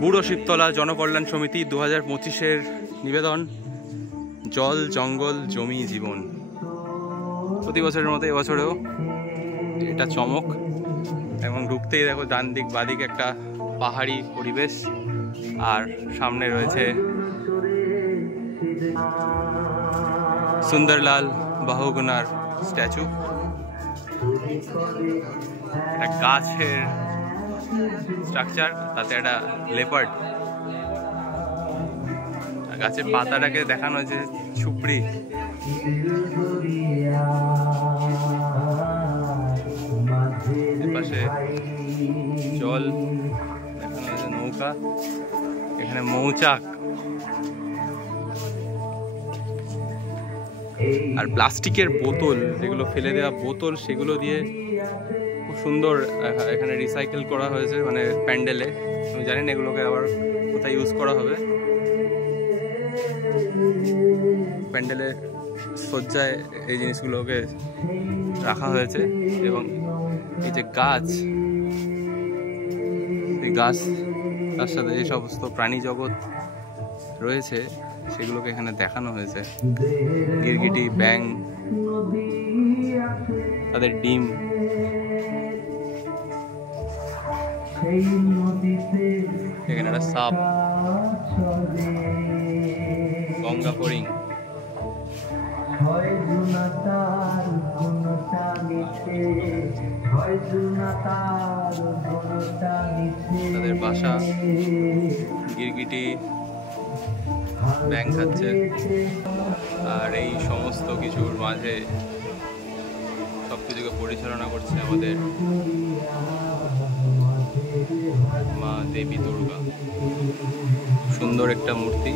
বুড়ো শিবতলা জনকল্যাণ সমিতি 2025-এর নিবেদন জল জঙ্গল জমি জীবন। প্রতি বছরের মতো এবছরেও এটা চমক। এবং ঢুকতেই দেখো ডান দিক বাদিক একটা পাহাড়ি পরিবেশ, আর সামনে রয়েছে সুন্দরলাল বাহুগুনার স্ট্যাচু। একটা গাছের স্ট্রাকচার, তাতে একটা লেপার্ড, গাছের পাতাটাকে দেখানো হয়েছে ছুপড়ি। এপাশে জল দেখানো হয়েছে, নৌকা, এখানে মৌচাক আর প্লাস্টিকের বোতল, যেগুলো ফেলে দেওয়া বোতল, সেগুলো দিয়ে খুব সুন্দর এখানে রিসাইকেল করা হয়েছে, মানে প্যান্ডেলে। আমি জানি না এগুলোকে আবার কোথায় ইউজ করা হবে। প্যান্ডেলে সজ্জায় এই জিনিসগুলোকে রাখা হয়েছে। এবং এই যে গাছ, এই গাছ, তার সাথে যে সমস্ত প্রাণী জগৎ রয়েছে সেগুলোকে এখানে দেখানো হয়েছে। গিরগিটি, ব্যাঙ, তাদের ডিম, এখানে একটা সাপ, গঙ্গা ফড়িং, তাদের বাসা, গিরগিটি ব্যাঙ খাচ্ছে। আর এই সমস্ত কিছুর মাঝে সবকিছুকে পরিচালনা করছে আমাদের মা দেবী দুর্গা। সুন্দর একটা মূর্তি।